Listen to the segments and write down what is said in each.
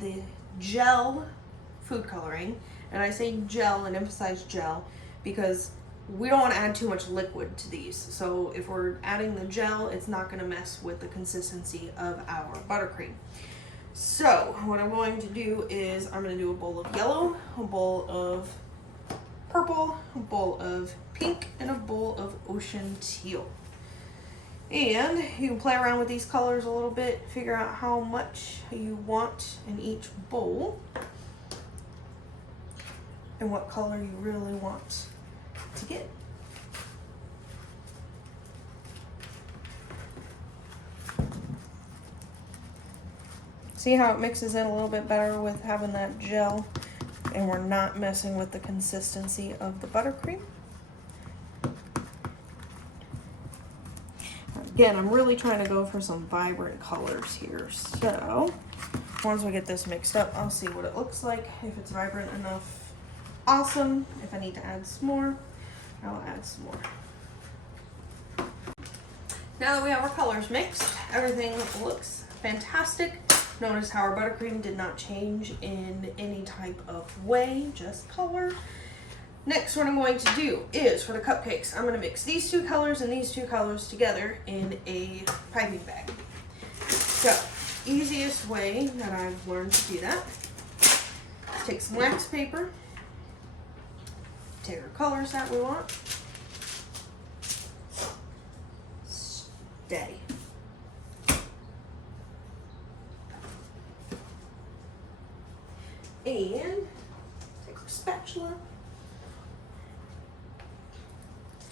the gel food coloring, and I say gel and emphasize gel because we don't want to add too much liquid to these. So if we're adding the gel, it's not going to mess with the consistency of our buttercream. So what I'm going to do is I'm going to do a bowl of yellow, a bowl of purple, a bowl of pink, and a bowl of ocean teal. And you can play around with these colors a little bit, figure out how much you want in each bowl and what color you really want to get. See how it mixes in a little bit better with having that gel, and we're not messing with the consistency of the buttercream. Again, I'm really trying to go for some vibrant colors here. So once we get this mixed up, I'll see what it looks like. If it's vibrant enough, awesome. If I need to add some more, I'll add some more. Now that we have our colors mixed, everything looks fantastic. Notice how our buttercream did not change in any type of way, just color. Next, what I'm going to do is, for the cupcakes, I'm going to mix these two colors and these two colors together in a piping bag. So, easiest way that I've learned to do that, take some wax paper, take our colors that we want, steady. And take our spatula.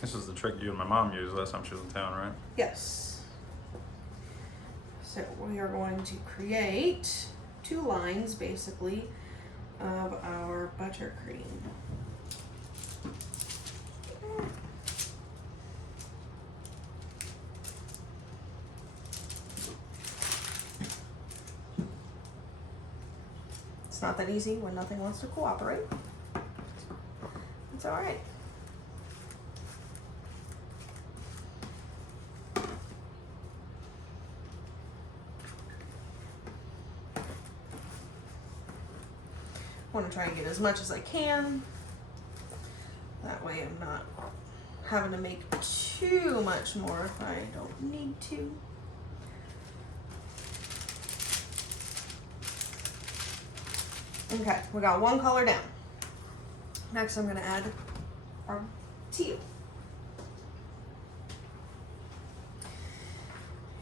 This is the trick you and my mom used last time she was in town, right? Yes. So we are going to create 2 lines, basically, of our buttercream. It's not that easy when nothing wants to cooperate. It's all right. I want to try and get as much as I can. That way I'm not having to make too much more if I don't need to. Okay, we got 1 color down. Next I'm going to add our teal.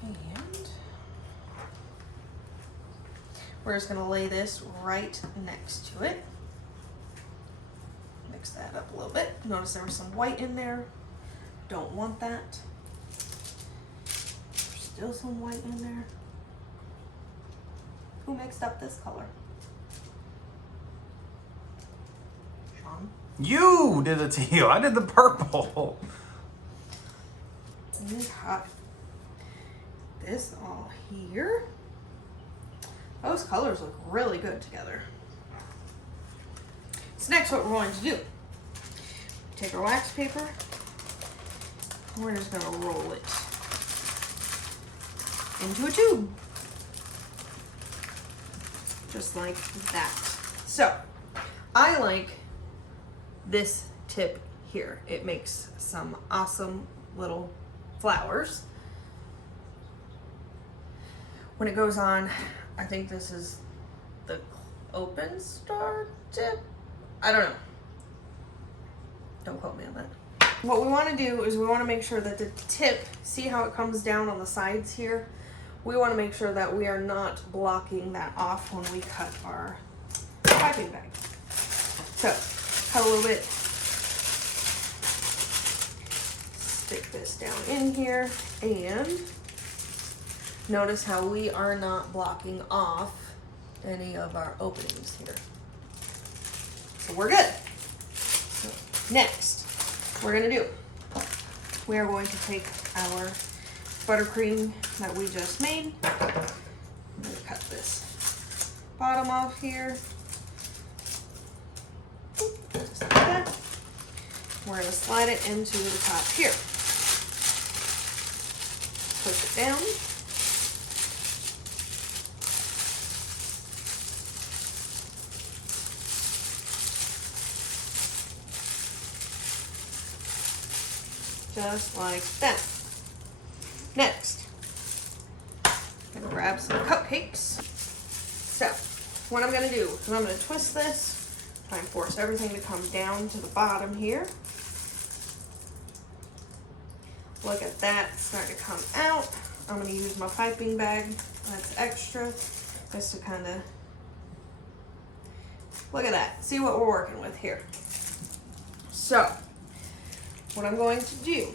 And we're just going to lay this right next to it. Mix that up a little bit. Notice there was some white in there. Don't want that. There's still some white in there. Who mixed up this color? Sean? You did the teal. I did the purple. Okay. This all here. Those colors look really good together. So next what we're going to do, take our wax paper, and we're just going to roll it into a tube. Just like that. So, I like this tip here. It makes some awesome little flowers. When it goes on, I think this is the open star tip. I don't know. Don't quote me on that. What we want to do is we want to make sure that the tip, see how it comes down on the sides here? We want to make sure that we are not blocking that off when we cut our piping bag. So, cut a little bit. Stick this down in here and notice how we are not blocking off any of our openings here. So we're good. So next, we're gonna do, we are going to take our buttercream that we just made. I'm gonna cut this bottom off here. Just like that. We're gonna slide it into the top here. Push it down. just like that. Next, I'm gonna grab some cupcakes. So, what I'm gonna do is I'm gonna twist this, try and force everything to come down to the bottom here. Look at that, it's starting to come out. I'm gonna use my piping bag that's extra, just to kind of, look at that, see what we're working with here. So, what I'm going to do,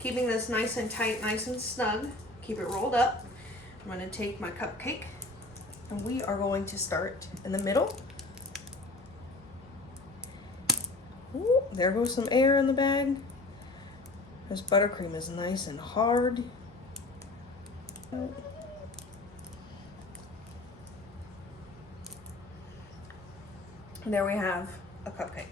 keeping this nice and tight, nice and snug, keep it rolled up, I'm gonna take my cupcake and we are going to start in the middle. Ooh, there goes some air in the bag. This buttercream is nice and hard. And there we have a cupcake.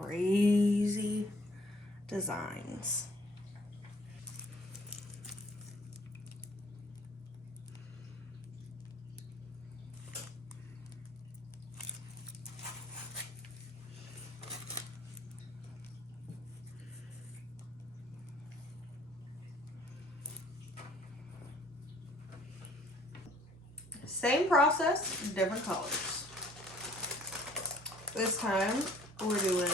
Crazy designs. Same process, different colors. This time we're doing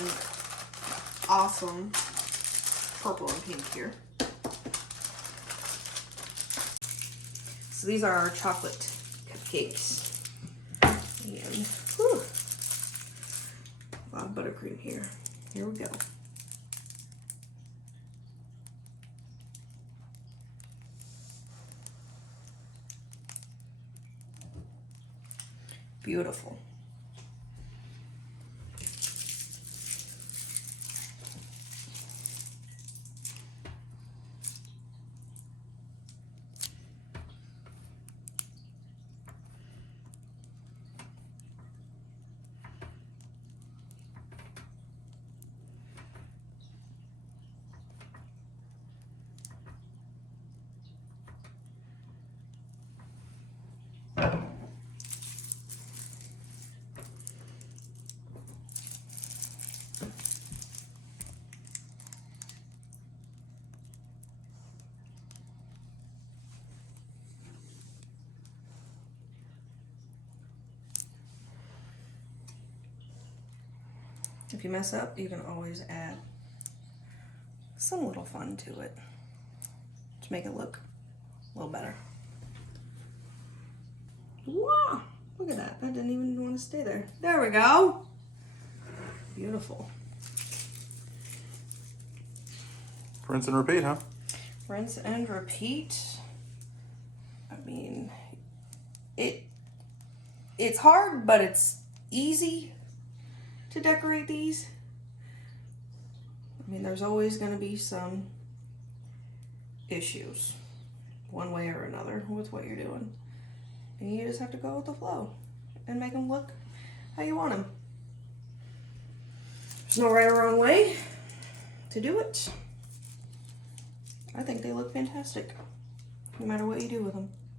awesome purple and pink here. So these are our chocolate cupcakes. And whew, a lot of buttercream here. Here we go. Beautiful. If you mess up, you can always add some little fun to it to make it look a little better. Wow, look at that. That didn't even want to stay there. There we go. Beautiful. Rinse and repeat, huh? Rinse and repeat. I mean, it's hard, but it's easy to decorate these. I mean, there's always going to be some issues one way or another with what you're doing. And you just have to go with the flow and make them look how you want them. There's no right or wrong way to do it. I think they look fantastic, no matter what you do with them.